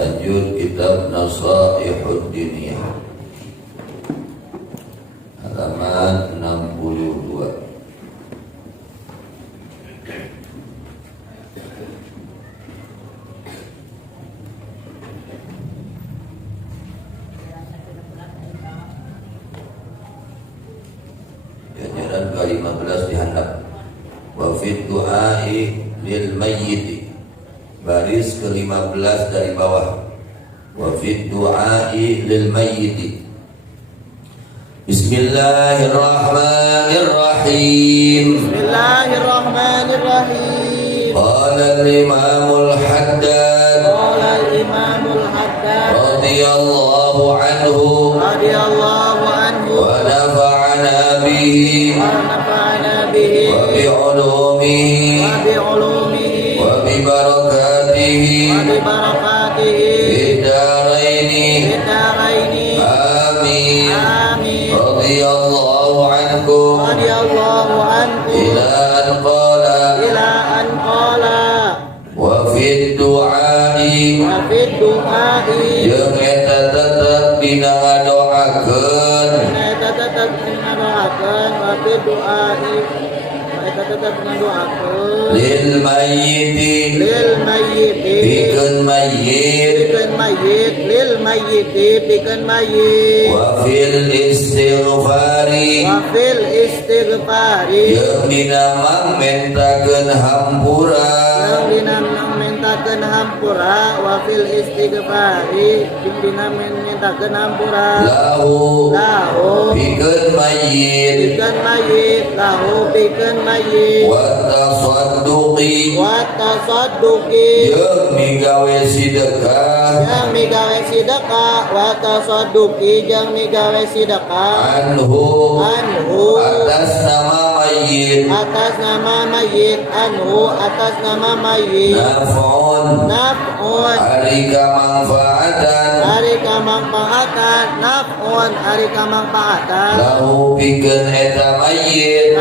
Lanjut kitab Nasaihud Diniyah halaman 62. Jajaran ke-15 dihandap. Wa fid du'ai lil mayyit, baris ke-15 dari bawah. Wa fid du'ai lil mayyit. Bismillahirrahmanirrahim. Bismillahirrahmanirrahim. Qala al-imamul haddad radhiyallahu anhu wa nafa'ana bihi wa bi ulumihi wa bi barakatihi fid daraini amin. Radhiyallahu ankum ila an qala wa fid du'ai jeung eta tetep dina ngadoakeun lil mayyiti pikeun mayyit wa fil istighfari jeung dina mangmentakeun hampura wa fil istighfari dina mentakeun hampura lahu pikeun mayyit wa tasadduqi jeung migawe sedekah anhu atas nama mayyit naf'un arika manfaatan lahu pikeun eta mayyit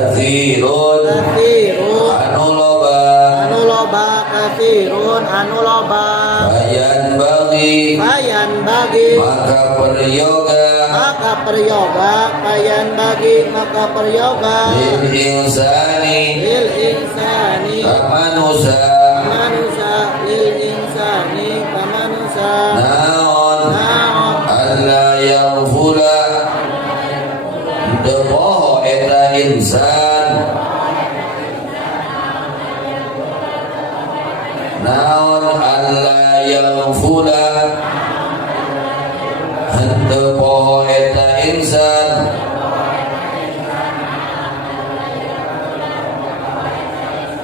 katsirun anu loba bayan bagi maka peryoga lil insani kamanusa naon alla yaghfula depoho eta insan naon alla yaghfula depoho eta insan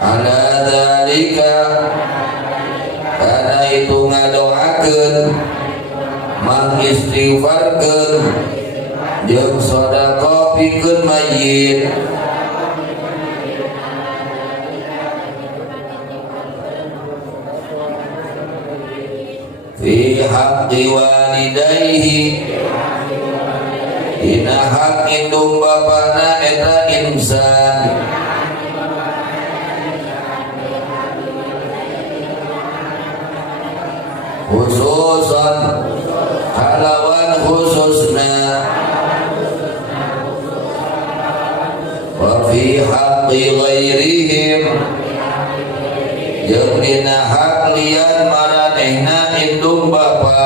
ala dzalika kana itu ngadoakeun mangistighfarkeun jeung sedekah pikeun mayyit fi haqqi walidayhi dina hak indung bapana eta insan khususan halawan khususna wa fi haqqi ghairihim jeung dina hak lian maranehna indung bapa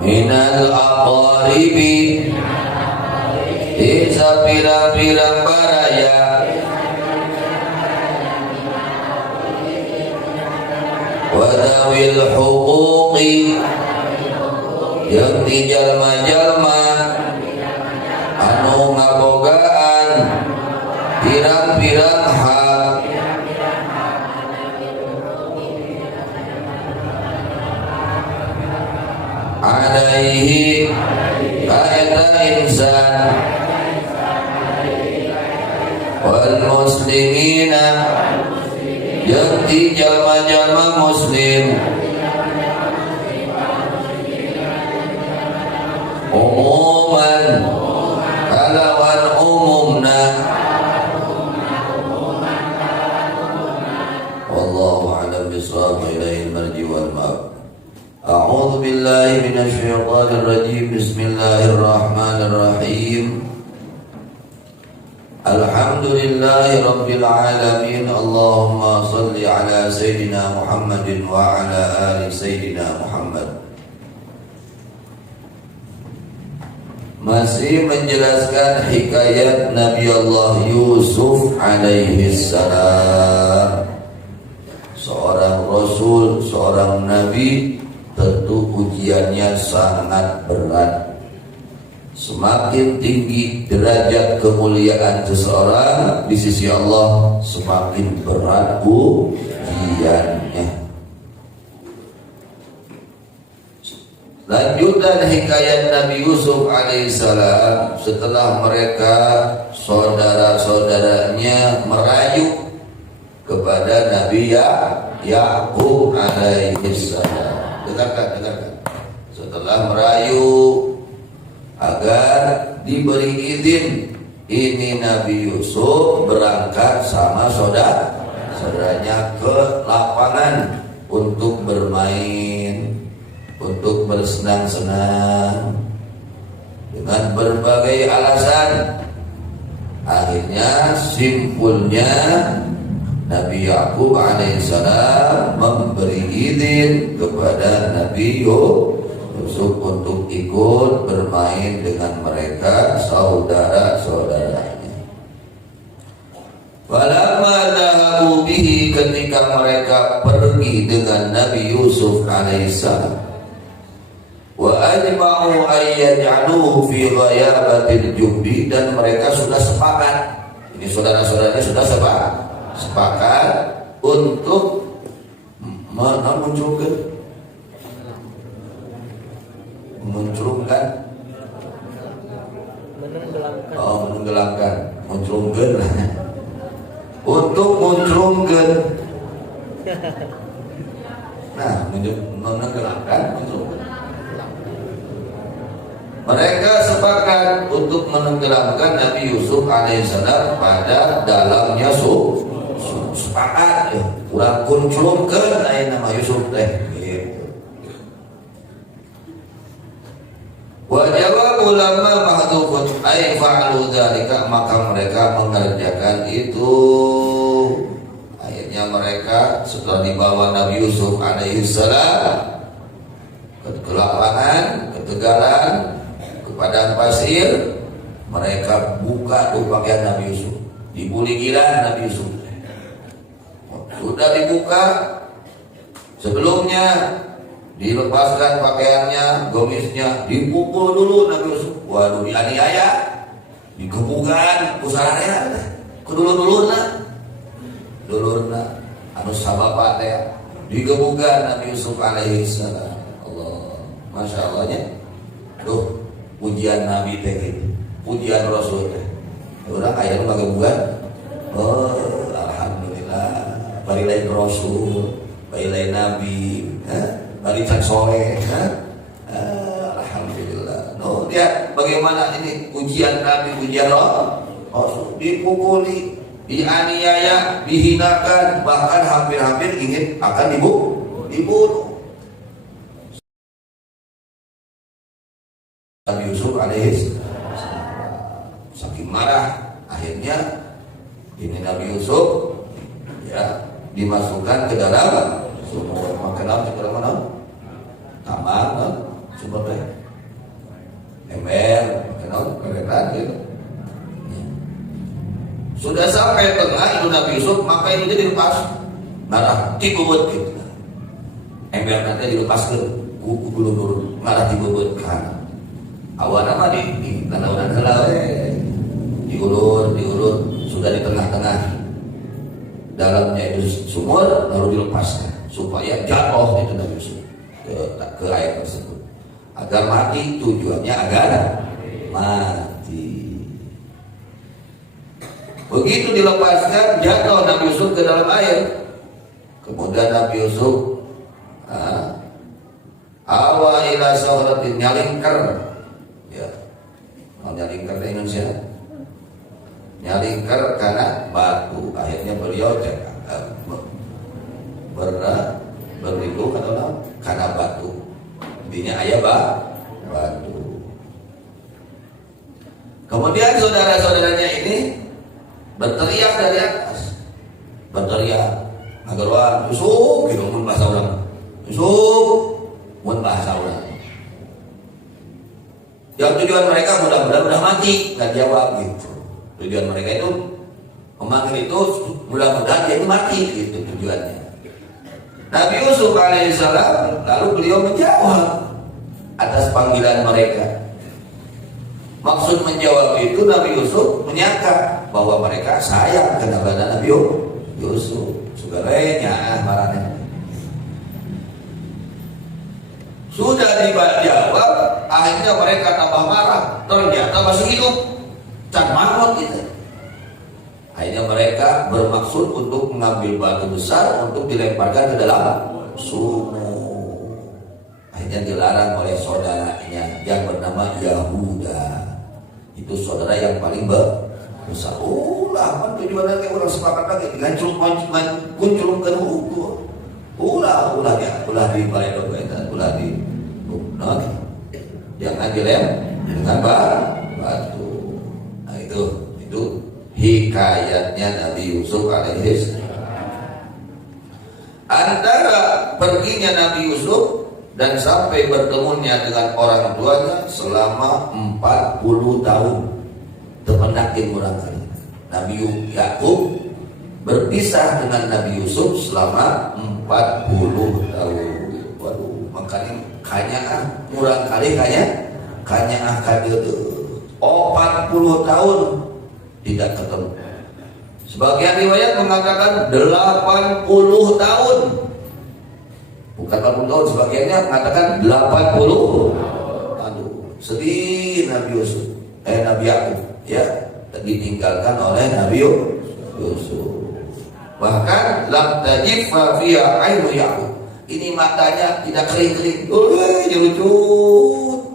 minal aqaribi isa pirang-pirang baraya wadawil huquqi yang di jalma-jalma anu ngabogaan pirang-pirang hak alaihi kaeta insan wal muslimina yang di jalma-jalma muslim umuman minasyaitonir rajim. Bismillahirrahmanirrahim. Alhamdulillahi rabbil alamin. Allahumma salli ala sayyidina Muhammadin wa ala ali sayyidina Muhammad. Masih menjelaskan hikayat Nabi Allah Yusuf alaihi salam. Seorang Rasul, seorang Nabi, tentu ujiannya sangat berat. Semakin tinggi derajat kemuliaan seseorang di sisi Allah, semakin berat ujiannya. Lanjutan hikayat Nabi Yusuf alaihissalam, setelah mereka saudara-saudaranya merayu kepada Nabi Yakub alaihissalam. Dengarkan. Setelah merayu agar diberi izin, ini Nabi Yusuf berangkat sama saudaranya ke lapangan untuk bermain, untuk bersenang-senang dengan berbagai alasan. Akhirnya simpulnya Nabi Yakub alaihissalam memberi izin kepada Nabi Yusuf untuk ikut bermain dengan mereka, saudara-saudaranya. Falamma dhahabu bihi, ketika mereka pergi dengan Nabi Yusuf alaihissalam, wa ajma'u ayyaj'aluhu fi ghayabatil jubbi, dan mereka sudah sepakat, ini saudara-saudaranya sudah sepakat untuk menunjukkan menenggelamkan untuk menenggelamkan. Nah, menenggelamkan. Mereka sepakat untuk menenggelamkan Nabi Yusuf alaihissalam pada dalamnya sepakat ya, kurang kunclungkeun aya nama Yusuf teh. Wa jawab ulama mahdhufun ay fa'alu dzalika, maka mereka mengerjakan itu. Akhirnya mereka setelah dibawa Nabi Yusuf alaihissalam ke lapangan, ke tegalan, ke padang pasir, mereka buka tuh pakaian Nabi Yusuf, dibuli gila Nabi Yusuf. Sudah dibuka, sebelumnya dilepaskan pakaiannya, gomisnya, dipukul dulu Nabi Yusuf. Waduh, dianiaya, digebukan, kusaranya, kedulur-dulurna, anu sabapa teh, digebukan Nabi Yusuf alaihissalam. Allah, masya Allahnya, tuh ujian Nabi teh, ujian Rasul teh. Orang ayat ngagebukan, oh alhamdulillah, bari lain Rasul, bari lain Nabi, barisan soleh, alhamdulillah. No, dia bagaimana ini ujian Nabi, ujian Rasul, dipukuli, dianiaya, dihinakan, bahkan hampir-hampir ingin akan dibunuh. Nabi Yusuf alaihissalam saking marah, akhirnya ini Nabi Yusuf ya dimasukkan ke dalam sumur. Makan ke dalam mana? Kamar, sumur teh. Ember, kenal, keretan gitu. Sudah sampai tengah itu Nabi Yusuf, maka itu dia dilepas. Marah, dibubut gitu. Ember nanti dilepaskan, kuku dulu marah dibubut kan. Awan apa di tanah heula diulur, sudah di tengah-tengah dalamnya itu sumur, lalu dilepaskan supaya jatuh itu Nabi Yusuf ke air tersebut agar mati. Tujuannya agar mati. Begitu dilepaskan, jatuh Nabi Yusuf ke dalam air. Kemudian Nabi Yusuf awa ila sahratin, nyalingker ya, nyalingker di Indonesia, nyalingker karena batu. Akhirnya beliau berlindung atau karena batu. Intinya ayah Kemudian saudara-saudaranya ini berteriak dari atas, berteriak ngageruan Yusuf gitu mun bahasa urang, Yusuf mun bahasa urang. Yang tujuan mereka mudah-mudahan udah mati, nggak jawab gitu. Tujuan mereka itu memanggil itu mudah-mudahan dia itu mati gitu tujuannya. Nabi Yusuf alaihissalam lalu beliau menjawab atas panggilan mereka. Maksud menjawab itu Nabi Yusuf menyangka bahwa mereka sayang kepada Nabi Yusuf. Sebenarnya marahnya. Sudah dijawab, akhirnya mereka tambah marah. Ternyata masih hidup. Can mangut gitu. Akhirnya mereka bermaksud untuk mengambil batu besar untuk dilemparkan ke dalam sumur. Akhirnya dilarang oleh saudaranya yang bernama Yahuda. Itu saudara yang paling besar. Ulah, tujuannya kayak orang sepakat lagi kunculungkan ukur. Ulah di baledog eta, ulah di jangan dilem dengan batu. Nah itu hikayatnya Nabi Yusuf alaihissalam. Antara perginya Nabi Yusuf dan sampai bertemunya dengan orang tuanya selama 40 tahun. Temenakin orang kali. Nabi Yakub berpisah dengan Nabi Yusuf selama 40 tahun. Waduh, makanya kanya murang kali kanya akan itu 40 tahun tidak ketemu. Sebagian riwayat mengatakan 80 tahun. Bukan 40 tahun, sebagiannya mengatakan 80. Aduh, sedih Nabi Yusuf, Nabi Yakub ya, ditinggalkan oleh Nabi Yusuf. Bahkan lam tajiffa fiha ainu Yakub. Ini matanya tidak kering-kering. Lucu.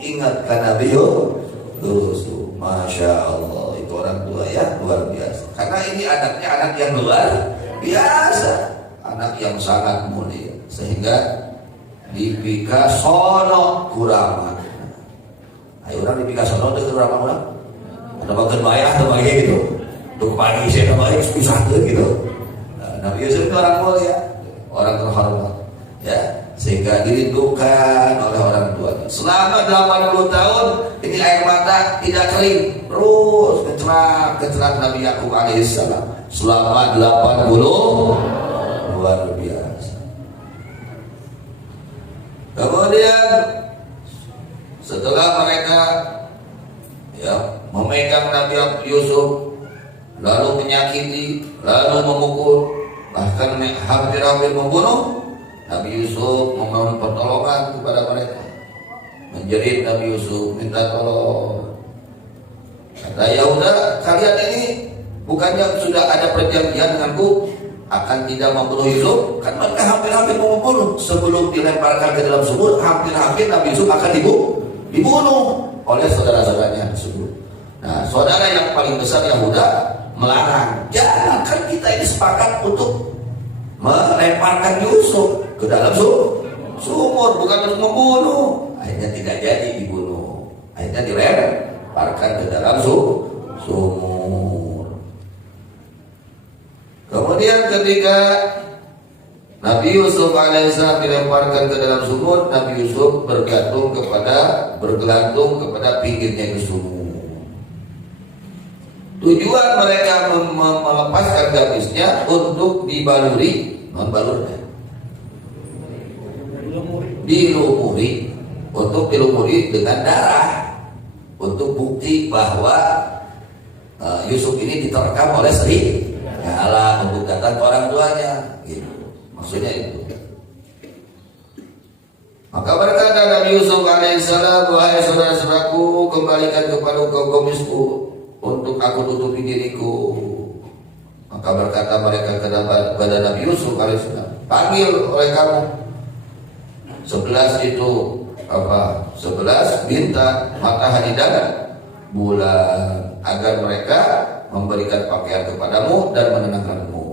Ingatkan Nabi Yusuf. Masya Allah, itu orang tua ya luar biasa. Karena ini anaknya anak yang luar biasa, anak yang sangat mulia. Sehingga dipika sono kurama. Ayo orang dipika sono itu kurama orang. Ada bagian bayar atau bagian gitu. Untuk pagi saya namanya bisa gitu. Nabi Yusuf itu orang mulia, orang terhormat, ya, sehingga dirindukan oleh orang tuanya. Selama 80 tahun ini air mata tidak kering, terus kecerat Nabi Yakub alaihissalam selama 80 luar biasa. Kemudian setelah mereka ya memegang Nabi Yusuf, lalu menyakiti, lalu memukul, bahkan hampir membunuh, Nabi Yusuf memohon pertolongan kepada mereka. Menjerit Nabi Yusuf, minta tolong. Kata Yahuda, kalian ini bukannya sudah ada perjanjian denganku akan tidak membunuh Yusuf? Kan mereka hampir membunuh. Sebelum dilemparkan ke dalam sumur, hampir Nabi Yusuf akan dibunuh oleh saudara-saudaranya tersebut. Nah, saudara yang paling besar Yahuda melarang. Jangan, kan kita ini sepakat untuk melemparkan Yusuf ke dalam sumur, bukan untuk membunuh. Akhirnya tidak jadi dibunuh. Akhirnya dilemparkan ke dalam sumur. Kemudian ketika Nabi Yusuf alaihissalam dilemparkan ke dalam sumur, Nabi Yusuf bergantung kepada pinggirnya ke sumur. Tujuan mereka melepaskan gamisnya untuk dibaluri, dilumuri dengan darah, untuk bukti bahwa Yusuf ini diterkam oleh Allah, untuk datang ke orang tuanya, gitu. Maksudnya itu. Maka berkata Nabi Yusuf alaihissalam, wahai saudara-saudaraku, kembalikan kepada gamisku untuk aku tutupi diriku. Maka berkata mereka kepada Nabi Yusuf alaihissalam, panggil oleh kamu 11 itu 11 bintang, matahari dan bulan, agar mereka memberikan pakaian kepadamu dan menenangkanmu.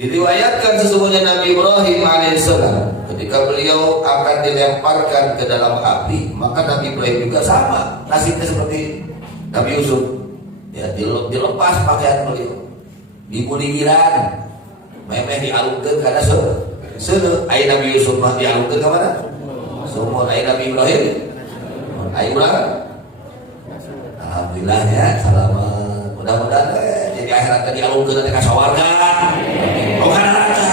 Diriwayatkan sesungguhnya Nabi Ibrahim alaihissalam ketika beliau akan dilemparkan ke dalam api, maka Nabi Ibrahim juga sama nasibnya seperti Nabi Yusuf. Ya, dilepas pakaian beliau, dibuligiran, memeh dialungkeun karena ai Nabi Yusuf mah dialungkeun ke mana? Sumur. Ai Nabi Ibrahim, ai urang. Alhamdulillah ya, selamat. Mudah-mudahan jadi akhirat tadi dialungkeun ka sawarga. Bukan neraka.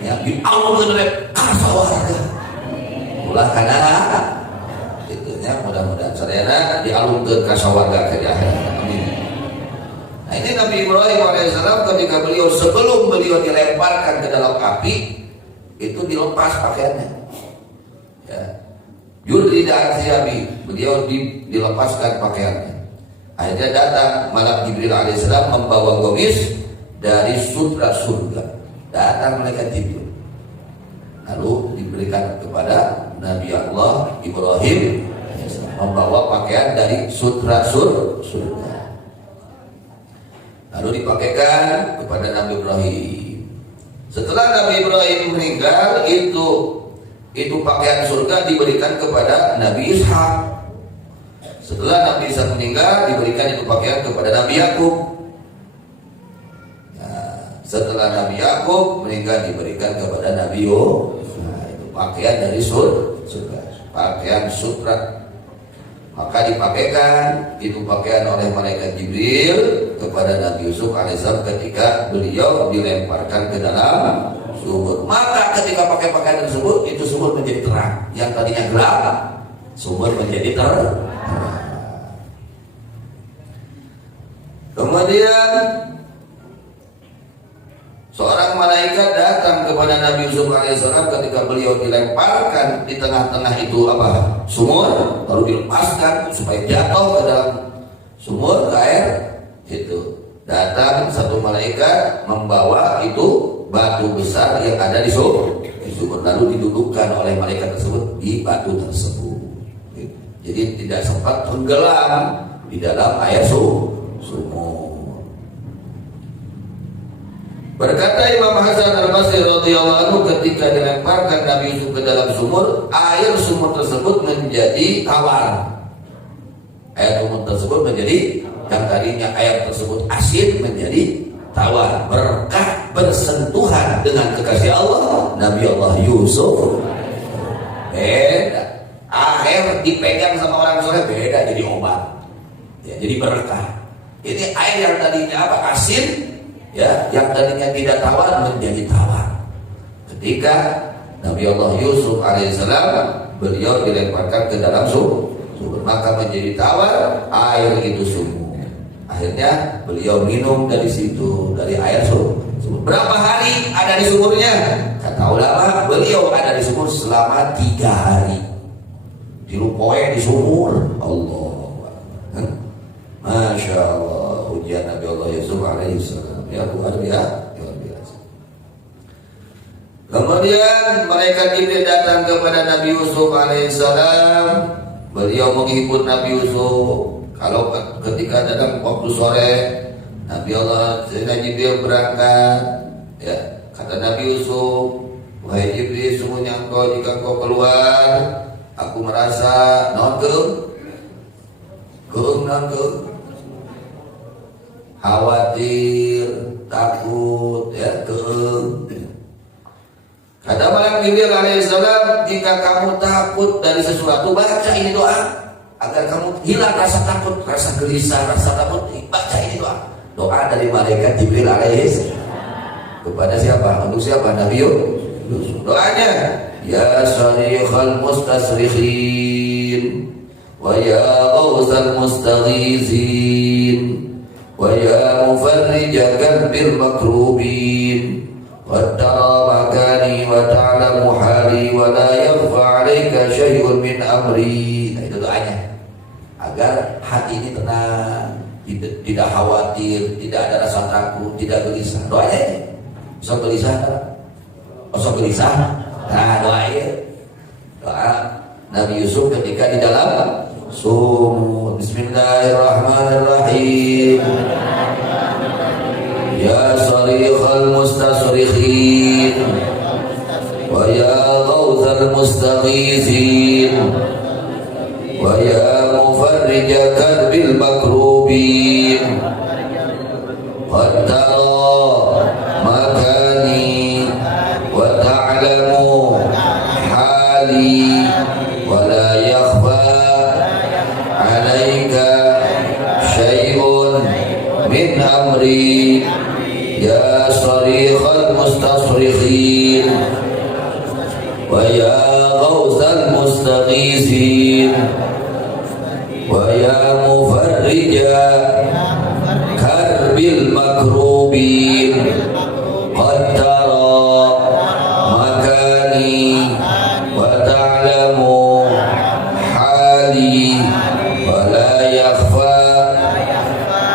Ya, dialungkeun ka sawarga. Ulah kana itu nya, mudah-mudahan sadayana dialungkeun ka sawarga ka akhirat. Amin. Nah, ini Nabi Ibrahim alaihissalam ketika sebelum beliau dilemparkan ke dalam api, itu dilepas pakaiannya. Ya. Yurida Aziabi, beliau dilepaskan pakaiannya. Akhirnya datang malaikat Jibril alaihissalam membawa gamis dari sutra surga. Datang malaikat Jibril, lalu diberikan kepada Nabi Allah Ibrahim membawa pakaian dari sutra surga. Lalu dipakaikan kepada Nabi Ibrahim. Setelah Nabi Ibrahim meninggal, itu pakaian surga diberikan kepada Nabi Ishak. Setelah Nabi Ishak meninggal, diberikan itu pakaian kepada Nabi Yakub. Ya, setelah Nabi Yakub meninggal, diberikan kepada Nabi Yusuf. Nah, itu pakaian dari surga, pakaian sutra. Maka dipakaikan itu pakaian oleh malaikat Jibril kepada Nabi Yusuf alaihissalam ketika beliau dilemparkan ke dalam sumur. Maka ketika pakai pakaian tersebut, itu sumur menjadi terang. Yang tadinya gelap, sumur menjadi terang. Kemudian seorang malaikat datang kepada Nabi Yusuf alaihissalam ketika beliau dilemparkan di tengah-tengah itu sumur, lalu dilepaskan supaya jatuh ke dalam sumur ke air. Itu datang satu malaikat membawa itu batu besar yang ada di sumur, lalu didudukkan oleh malaikat tersebut di batu tersebut. Jadi tidak sempat tenggelam di dalam air sumur. Berkata Imam Hasan Al-Basri radhiyallahu anhu, ketika dilemparkan Nabi Yusuf ke dalam sumur, air sumur tersebut menjadi tawar. Air sumur tersebut menjadi, yang tadinya air tersebut asin menjadi tawar. Berkah bersentuhan dengan kekasih Allah Nabi Allah Yusuf. Beda. Air dipegang sama orang soleh beda, jadi obat. Ya, jadi berkah. Ini air yang tadinya asin, ya, yang tadinya tidak tawar menjadi tawar. Ketika Nabi Allah Yusuf alaihissalam beliau dilemparkan ke dalam sumur, maka menjadi tawar air itu sumur. Akhirnya beliau minum dari situ, dari air sumur. Berapa hari ada di sumurnya? Kata ulama, beliau ada di sumur selama 3 hari. Dilupoe di sumur. Allah, Masya Allah, ujian Nabi Allah Yusuf alaihissalam. Ya luar biasa. Kemudian malaikat Jibril datang kepada Nabi Yusuf alaihissalam. Beliau menghibur Nabi Yusuf. Kalau ketika datang waktu sore, Nabi Allah Jibril berangkat. Ya, kata Nabi Yusuf, wahai Jibril, sungguhnya engkau jika engkau keluar, aku merasa khawatir, takut, ya, kata malaikat Jibril alaihissalam, jika kamu takut dari sesuatu, baca ini doa agar kamu hilang rasa takut, rasa gelisah, rasa takut. Baca ini doa dari malaikat Jibril alaihissalam kepada siapa? Untuk siapa? Nabi Yusuf. Doanya, ya syarikhal mustasrikhin wa ya ghawsal mustaghizin wa ya mufarrija karbil makrubin wa tara makani wa ta'lamu hali wa la yakhfa 'alaika syai'un min amri. Nah, itu doanya agar hati ini tenang, tidak khawatir, tidak ada rasa takut, tidak gelisah. Doanya ini. Sok gelisah. Nah, doanya doa Nabi Yusuf ketika di dalam sumur. Bismillahirrahmanirrahim. Ya sharikhal mustasrikhin wa ya mufarrija karbil makrubin qad tara makani wa ta'lamu hali wa la yakhfa 'alaika syai'un min amri ya sharikhal mustasrikhin wa ya ghawsal mustaghisin wa ya mufarrija karbil makrubin qad tara makani wa ta'lamu hali wa la yakhfa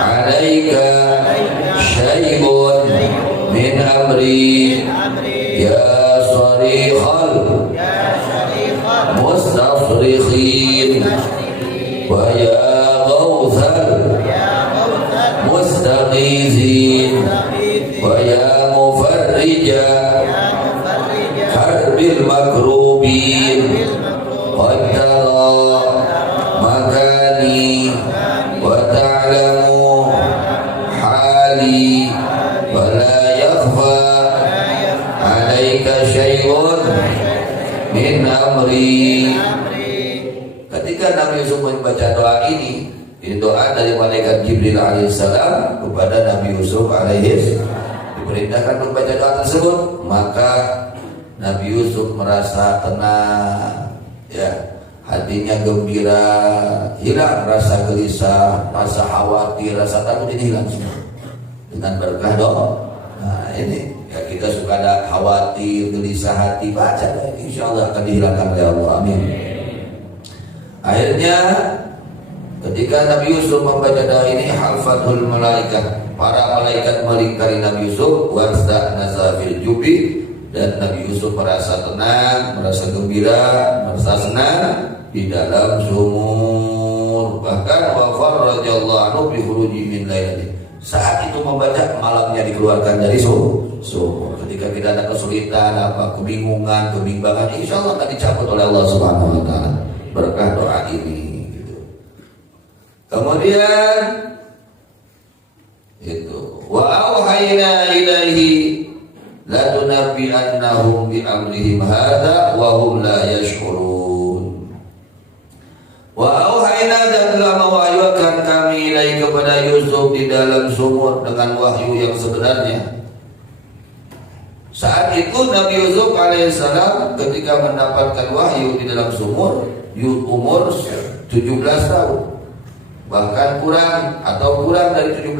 'alaika syai'un min amri ya sharikhal mustasrikhin wa ya ghawsal mustaghisin wa ya mufarrija karbil makrubin qad tara makani wa ta'lamu hali wa la yakhfa 'alaika syai'un min amri. Ketika Nabi Yusuf membaca doa ini doa dari malaikat Jibril alaihissalam kepada Nabi Yusuf diperintahkan membaca doa tersebut, maka Nabi Yusuf merasa tenang, ya, hatinya gembira, hilang rasa gelisah, rasa khawatir, rasa takut ini hilang semua dengan berkah doa. Nah ini ya, kita suka ada khawatir, gelisah hati, baca, insya Allah akan dihilangkan oleh Allah. Amin. Akhirnya ketika Nabi Yusuf membaca doa ini, halfatul malaikat, para malaikat melingkari Nabi Yusuf, wasta'nasa fil jubi, dan Nabi Yusuf merasa tenang, merasa gembira, merasa senang di dalam sumur. Bahkan wa farrajallahu anhu bi khuruji min lailati. Saat itu membaca, malamnya dikeluarkan dari sumur. Ketika kita ada kesulitan, kebingungan, kebimbangan, insya Allah akan dicabut oleh Allah Subhanahu wa taala berkah doa ini. Gitu. Kemudian itu wa auhayna ilaihi la tunabbi'annahum bi amrihim hadza wa hum la yash'urun. Wa auhayna, dan telah mewahyukan kami ilaihi kepada Yusuf di dalam sumur dengan wahyu yang sebenarnya. Saat itu Nabi Yusuf alaihissalam ketika mendapatkan wahyu di dalam sumur, umur 17 tahun, bahkan kurang dari 17,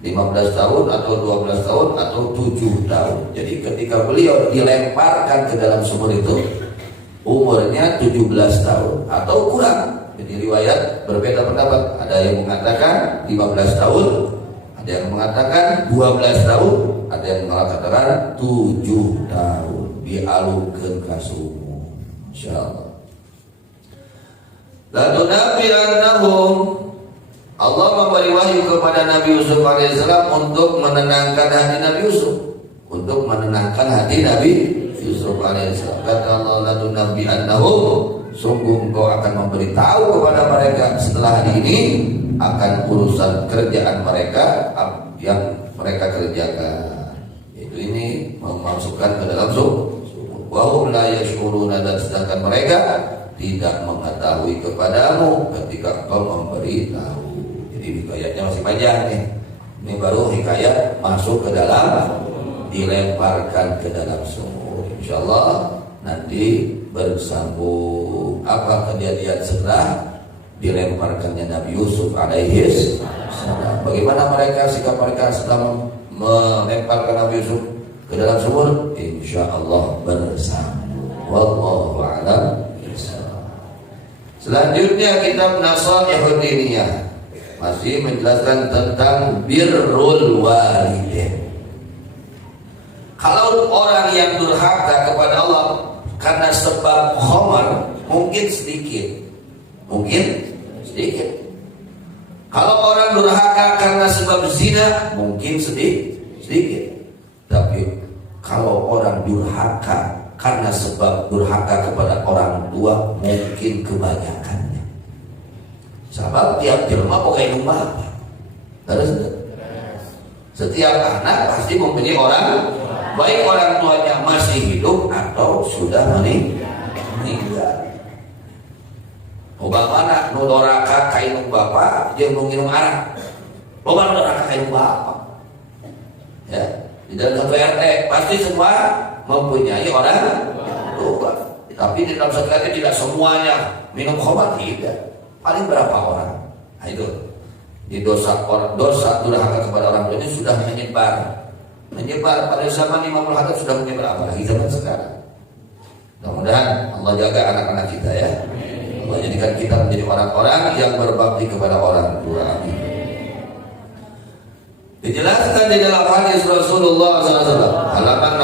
15 tahun atau 12 tahun atau 7 tahun. Jadi ketika beliau dilemparkan ke dalam sumur itu, umurnya 17 tahun atau kurang. Jadi riwayat berbeda pendapat, ada yang mengatakan 15 tahun, ada yang mengatakan 12 tahun, ada yang mengatakan 7 tahun dialungkan ke sumur. Insyaallah. Lalu Nabi An-Nahum, Allah memberi wahyu kepada Nabi Yusuf alaihissalam untuk menenangkan hati Nabi Yusuf, untuk menenangkan hati Nabi Yusuf alaihissalam. Kata Allah, lalu Nabi An-Nahum, sungguh engkau akan memberitahu kepada mereka setelah hari ini akan urusan kerjaan mereka yang mereka kerjakan. Itu ini memasukkan ke dalam sumur. Wa hum la yash'uruna, dan sedangkan mereka tidak mengetahui kepadamu ketika engkau memberitahu. Jadi hikayatnya masih panjang nih. Ini baru hikayat masuk ke dalam, dilemparkan ke dalam sumur. Insyaallah nanti bersambung apa kejadian setelah dilemparkannya Nabi Yusuf alaihi salam. Bagaimana sikap mereka setelah melemparkan Nabi Yusuf ke dalam sumur? Insyaallah bersambung. Wallahu a'lam. Selanjutnya kitab Nasaihud Diniyah masih menjelaskan tentang birrul walidain. Kalau orang yang durhaka kepada Allah karena sebab khamar, mungkin sedikit. Kalau orang durhaka karena sebab zina, mungkin sedikit. Tapi kalau orang durhaka karena sebab durhaka kepada orang tua, mungkin kebanyakannya. Sebab tiap jelema boga indung bapak. Terus setiap anak pasti mempunyai orang, baik orang tuanya masih hidup atau sudah meninggal. Bagaimana nu doraka ka indung bapak jeung nu nginum anak. Loba nu doraka ka indung bapak. Ya, di dalam satu RT pasti semua mempunyai orang tua. Tapi di dalam satu RT tidak semuanya minum khamar, tidak. Paling berapa orang? Nah, itu di dosa durhaka kepada orang tua ini sudah menyebar pada zaman Imam Al-Haddad, sudah menyebar apalagi zaman sekarang. Mudah-mudahan Allah jaga anak-anak kita ya. Allah jadikan kita menjadi orang-orang yang berbakti kepada orang tua. Amin. Dijelaskan di dalam hadis Rasulullah SAW halaman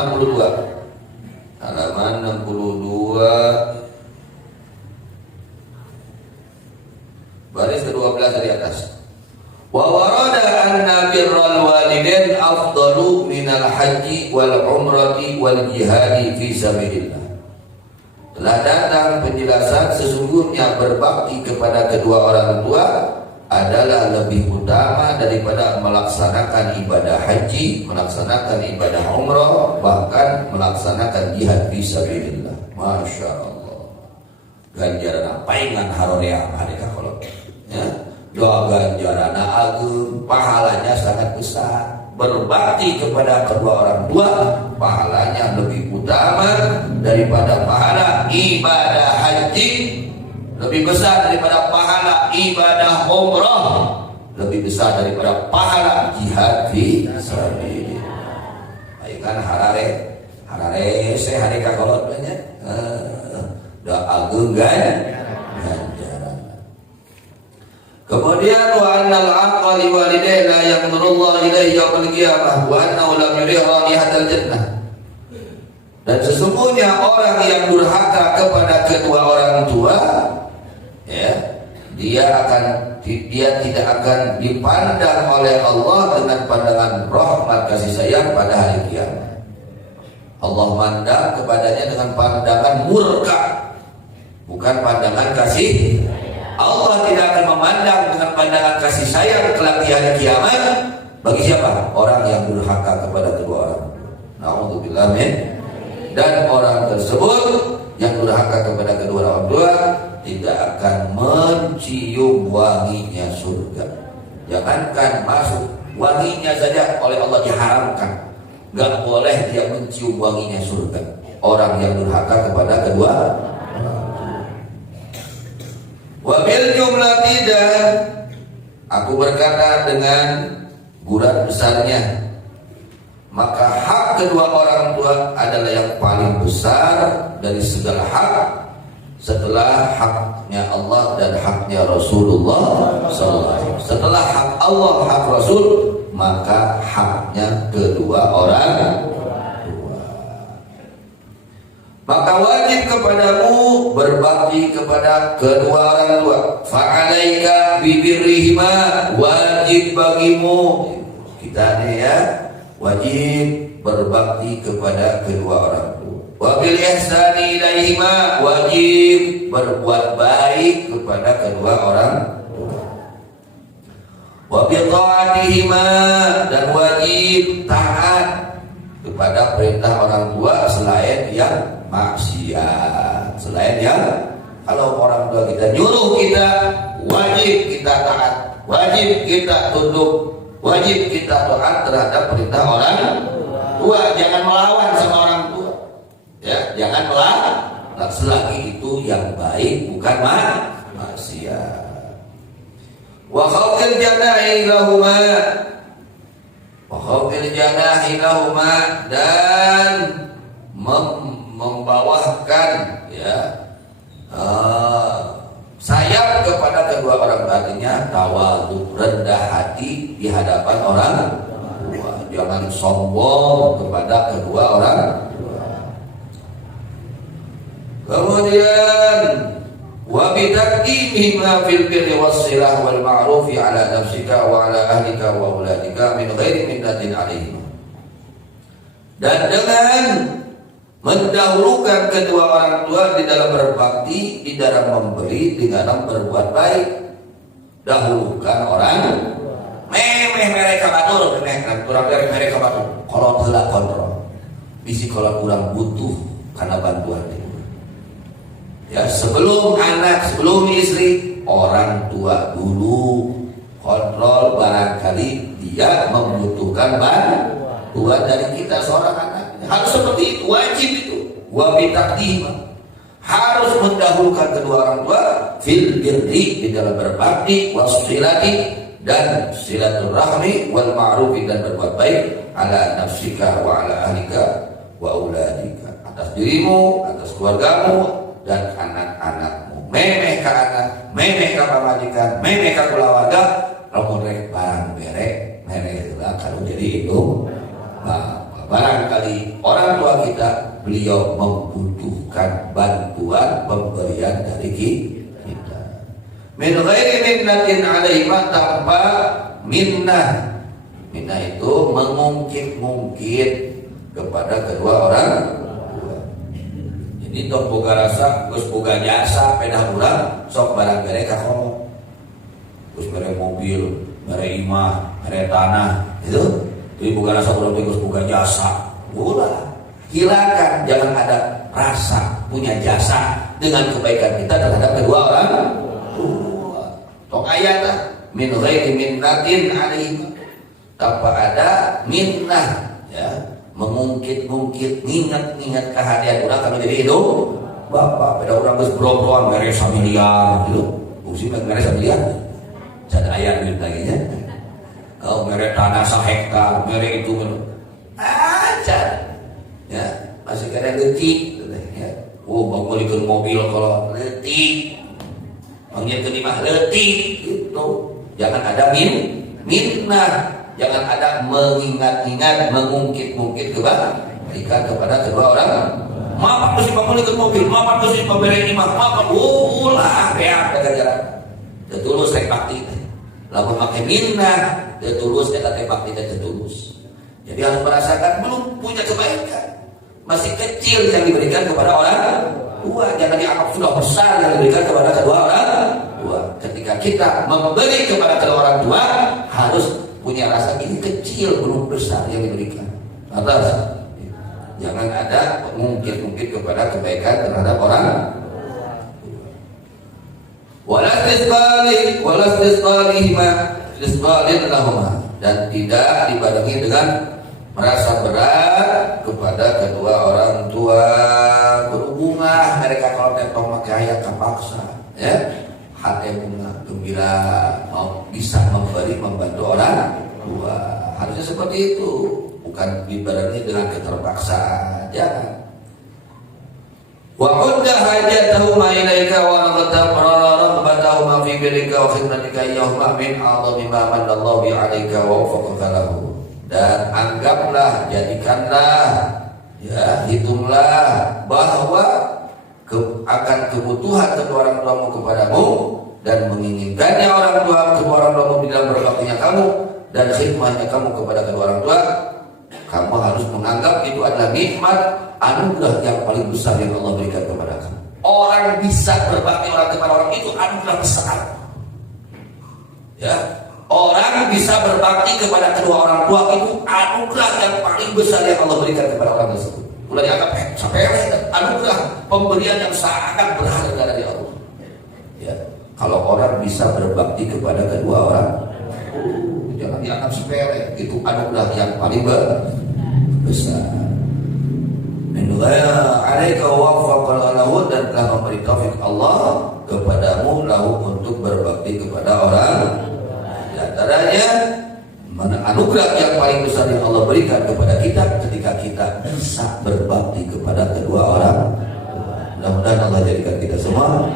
62 baris ke-12 dari atas. Wa warada anna birral walidain afdalu minal haji wal umrati wal jihadi fi sabilillah. Telah datang penjelasan sesungguhnya berbakti kepada kedua orang tua adalah lebih utama daripada melaksanakan ibadah haji, melaksanakan ibadah umrah, bahkan melaksanakan jihad fi sabilillah. Masya Allah. Ganjaran paingan harorea mereka kalau ya, doa ganjaran agung, pahalanya sangat besar. Berbakti kepada kedua orang tua pahalanya lebih utama daripada pahala ibadah haji, lebih besar daripada pahala ibadah umrah, lebih besar daripada pahala jihad fi sabilillah. Paingan harare sehari kakolot banyak doa agung ganjaran. Kemudian wa annal aqqa li walidayna yaqdurullah ilaihi yaumil qiyamah wa annahu lam yurih raihatal jannah. Dan sesungguhnya orang yang durhaka kepada kedua orang tua ya, dia tidak akan dipandang oleh Allah dengan pandangan rahmat kasih sayang pada hari kiamat. Allah mandang kepadanya dengan pandangan murka, bukan pandangan kasih. Allah tidak akan memandang dengan pandangan kasih sayang kelak di hari kiamat bagi siapa? Orang yang durhaka kepada kedua orang. Na'udzubillah min. Dan orang tersebut yang durhaka kepada kedua orang tua tidak akan mencium wanginya surga. Jangankan masuk, wanginya saja oleh Allah diharamkan. Gak boleh dia mencium wanginya surga. Orang yang durhaka kepada kedua. Wabil jumlah tidak, aku berkata dengan bulat besarnya, maka hak kedua orang tua adalah yang paling besar dari segala hak setelah haknya Allah dan haknya Rasulullah SAW. Setelah hak Allah, hak Rasul, maka haknya kedua orang tua. Maka wajib kepadamu berbakti kepada kedua orang tua. Fa'alaika bibirrihima, wajib bagimu kita nih ya, wajib berbakti kepada kedua orang tua. Wabil ihsani ilaihima, wajib berbuat baik kepada kedua orang tua. Wabil ta'atihima, dan wajib taat kepada perintah orang tua selain yang maksiat. Selain yang, kalau orang tua kita nyuruh kita, wajib kita taat, wajib kita tunduk, wajib kita taat terhadap perintah orang tua. Jangan melawan sama orang tua ya, jangan melawan selagi itu yang baik, bukan maksiat. Wa khawfil janahi lahuma, wa khawfil janahi lahuma, dan membawahkan ya sayap kepada kedua orang, artinya tawadhu, rendah hati di hadapan orang tua. Jangan sombong kepada kedua orang tua. Kemudian wa bitaqdimihima fil birri was-silah wal ma'rufi ala nafsika wa ala ahlika wa auladika min ghairi minnatin alaihim. Dan dengan mendahulukan kedua orang tua di dalam berbakti, di dalam memberi, di dalam berbuat baik. dahulukan orang memeh mereka batur, kurang dari mereka batur. Kalau telah kontrol, bisi kalau kurang butuh karena bantuan dia. Ya, sebelum anak, sebelum istri, orang tua dulu kontrol, barangkali dia membutuhkan bantuan dari kita seorang anak. Harus seperti itu, wajib itu. Wabi takdim, harus mendahulukan kedua orang tua fil birri, di dalam berbakti, wasilati dan silaturahmi, wal ma'rufi dan berbuat baik, ala nafsika wa ala ahlika wa auladika, atas dirimu, atas keluargamu dan anak-anakmu. Memeh ka anak, memeh ka pamajikan, memeh ka keluarga, lamun rek barang berek, merek kalau jadi itu. Nah, barangkali orang tua kita, beliau membutuhkan bantuan pemberian dari kita. Min ghairi minnatin alaihima, tanpa minnah. Minnah itu mengungkit-ungkit kepada kedua orang tua. Jadi tong boga rasa, geus boga jasa, pedah urang, sok barang bere ka komo. Geus bere mobil, bere imah, bere tanah, itu. Jadi bukan rasa urang geus boga jasa. Ulah, hilangkan, jangan ada rasa punya jasa dengan kebaikan kita terhadap kedua orang tua. Tok ayatna min ghairi minnatin alaihim, tanpa ada minnah, ya, mengungkit-ungkit, ngingat kehadiran orang kami jadi itu. Bapak pada orang geus bro-broan mere samiliar gitu. Fungsi mere samiliar. Can aya duit lagi nya. Oh, mere tanah 1 hektar, mere itu aja. Ya, masih kena letik ya. Oh, bangun mobil kalau letik. Panggil ke imah letik gitu. Jangan ada minnah, jangan ada mengingat-ingat, mengungkit-ungkit kebaikan kepada kedua orang. Maaf mesti bangun ke mobil, maaf mesti pemberi imah, maaf ulah ya gara-gara tetulus rek bakti. Lamun make minnah, tetulus eta teh bakti teh tetulus. Jadi harus merasakan belum punya kebaikan, masih kecil yang diberikan kepada orang tua, jangan dianggap sudah besar yang diberikan kepada kedua orang tua. Ketika kita memberi kepada kedua orang tua, harus punya rasa ini kecil belum besar yang diberikan. Atas, jangan ada mungkin kepada kebaikan terhadap orang. Dan tidak dibarengi dengan merasa berat kepada kedua orang tua, berhubungan mereka kalau tetong pakai ayat terpaksa, ya, hati bunga gembira, mau bisa memberi membantu orang tua, harusnya seperti itu, bukan dibarengi dengan keterpaksaan, jangan. Wa qudda hajatahu ma ilaika wa naqta rabbatahu ma fi birika wa khidmatika yawma min a'zami ma manallahu bi 'alaika wa wafaqaka lahu. Dan anggaplah, jadikanlah, ya, hitunglah bahwa akan kebutuhan kedua orang tuamu kepadamu dan menginginkannya orang tua kedua orang tuamu di dalam berbaktinya kamu dan khidmatnya kamu kepada kedua orang tua, kamu harus menganggap itu adalah nikmat, anugerah yang paling besar yang Allah berikan kepada kamu. Orang bisa berbakti orang kepada orang itu anugerah besar. Ya, orang bisa berbakti kepada kedua orang tua itu anugerah yang paling besar yang Allah berikan kepada orang tersebut. Mulai dianggap sepele, anugerah pemberian yang sangat berharga dari Allah. Ya, kalau orang bisa berbakti kepada kedua orang, jangan dianggap sepele, itu anugerah yang paling besar. Alaika wafaqal lahu, dan telah memberi taufik Allah kepadamu lahu untuk berbakti kepada orang. Di antaranya anugerah yang paling besar yang Allah berikan kepada kita ketika kita bisa berbakti kepada kedua orang. Mudah-mudahan Allah jadikan kita semua